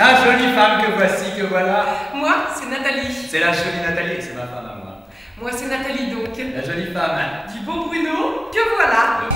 La jolie femme que voici, que voilà. Moi, c'est Nathalie. C'est la jolie Nathalie, c'est ma femme à moi. Moi, c'est Nathalie donc. La jolie femme. Du beau Bruno, que voilà.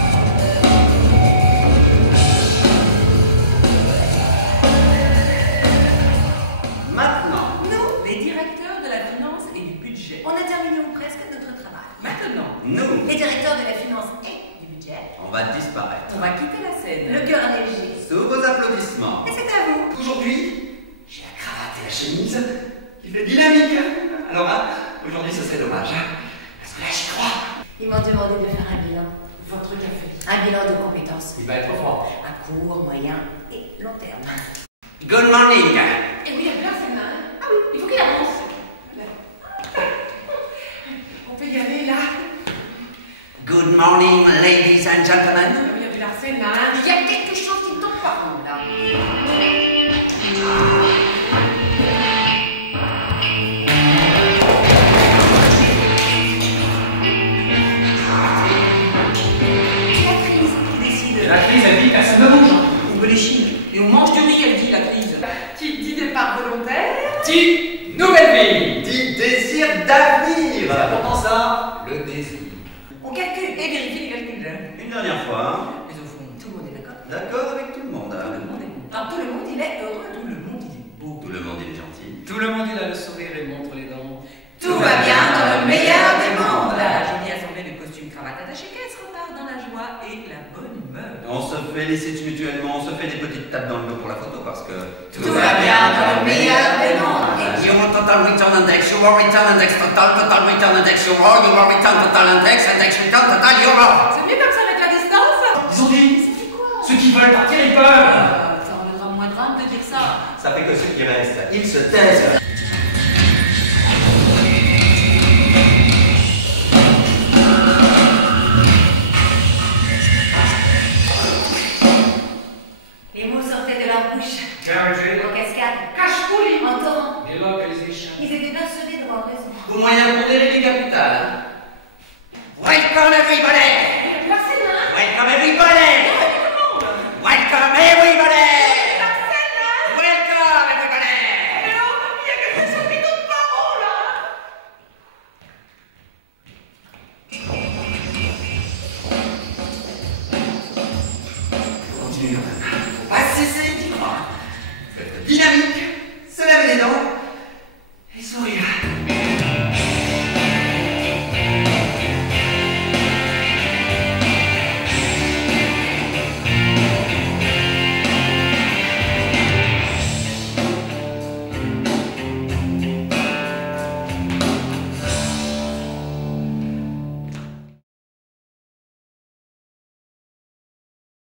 Maintenant, Nous, les directeurs de la finance et du budget. On a terminé ou presque notre travail. Maintenant, nous, Les directeurs de la finance et du budget. on va disparaître. on va quitter la scène. Le cœur léger. Sous vos applaudissements. Et c'est à vous. Aujourd'hui, j'ai la cravate et la chemise qui fait dynamique. Alors, hein, aujourd'hui, ce serait dommage. Parce que là, j'y crois. Ils m'ont demandé de faire un bilan. Votre café. Un bilan de compétences. Il va être fort. À court, moyen et long terme. Good morning. Et oui, il y a bien ses mains. Ah oui, il faut qu'il avance. On peut y aller là. Good morning, ladies and gentlemen. Il y a vu l'Arsenal. Il y a quelque chose qui tombe par rond là. La crise qui décide. Et la crise, elle dit qu'elle se mange. On veut les chines. Et on mange du riz, elle dit, la crise. Qui dit départ volontaire. Dit nouvelle vie. Dit désir d'avenir. C'est important ça, le désir. On calcule et vérifie les calculs. Une dernière fois. Mais au fond, Tout le monde est d'accord. D'accord avec tout le monde. tout le monde est content. Tout le monde, il est heureux. Tout le monde, il est beau. Tout le monde il est gentil. Tout le monde, il a le sourire et montre les dents. Tout va bien dans le meilleur des mondes. La jolie assemblée de costumes cravate attachés caisse repart dans la joie et la bonne humeur. On se félicite mutuellement, on se fait des petites tapes dans le dos pour la photo parce que Tout va bien dans le meilleur des mondes. You want total return index, you want return index total, total return index euro, you want return total index return total euro. C'est mieux comme ça avec la distance. Ils ont dit, C'était quoi ceux qui veulent partir, ils peuvent. Ça rendra moins drame de dire ça. ça fait que ceux qui restent, ils se taisent. Les mots sortaient de leur bouche. Garagé, En cascade. Cache-coulis. En torrent. délocalisation. Ils étaient persuadés d'avoir raison. Vos moyens pour déléguer capital. Welcome everybody! L'Arsenal. Welcome everybody! Welcome everybody! Welcome everybody! Il y a quelque chose qui tombe pas rond là. Continue.